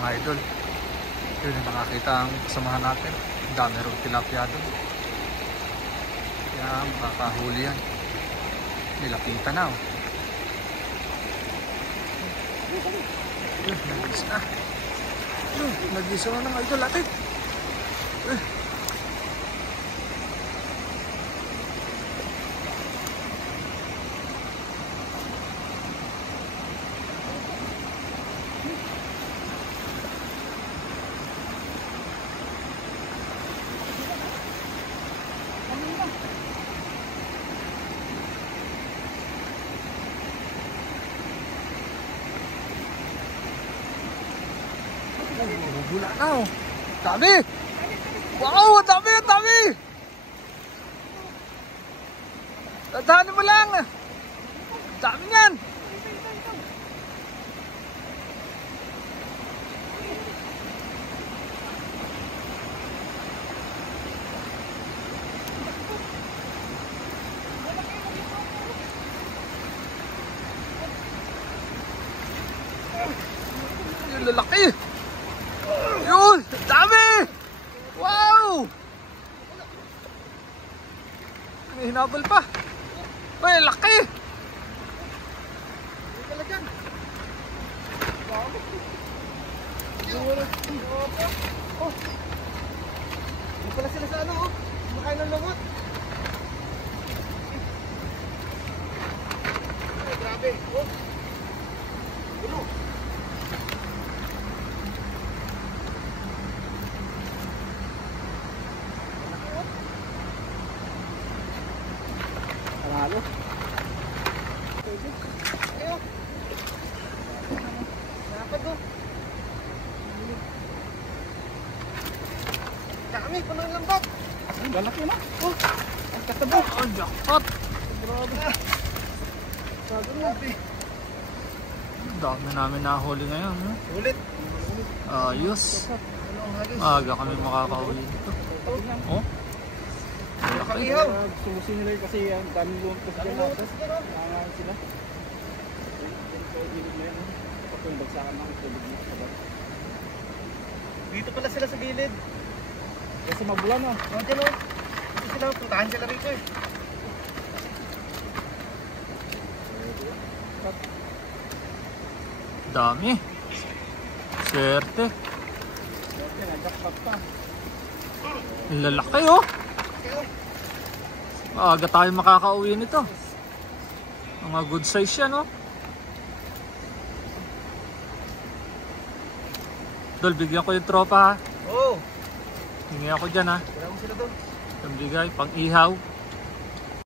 mga idol. Yun yung nakakita ang kasamahan natin. Ang dami rin tilapia doon. Kaya makakahuli yan. Nilapitan na. Nagis na. Nagis na ng idol natin. Bula na oh. Dami! Wow! Dami! Dami! Tatahanin mo lang! Dami yan! Yung lalaki! Yun! Dami! Wow! May hinabol pa. Ay, laki! Hindi pala sila sa ano, oh. Kumakain ng lumot. Ay, grabe. Oh. Gulo. Halo. Ayo. Dapat do. Dami, puno ng lambat. Ang galaki na. Oh, ang katabo. Ang jackpot! Grabe. Grabe. Dami namin nahuli ngayon. Ulit. Ayos. Maaga kami makakahuli dito. Oh? Pakihaw. Sumusin nila kasi ang dami lumpas dyan natin. Nangangain sila. Kung bagsakan na itulog na sa bag. Dito pala sila sa gilid. Kasi mabulan na. O, dyan o. Dito sila, puntahan sila rito eh. Dami. Swerte. Okay, nagjakpat pa. Ang lalaki oh. Maaga tayo makakauwi nito. Mga good size yan oh. Dol, bigyan ko yung tropa ha. Oo. Hingi ako dyan ha. Kailangan sila doon. Yung bigay, pang ihaw.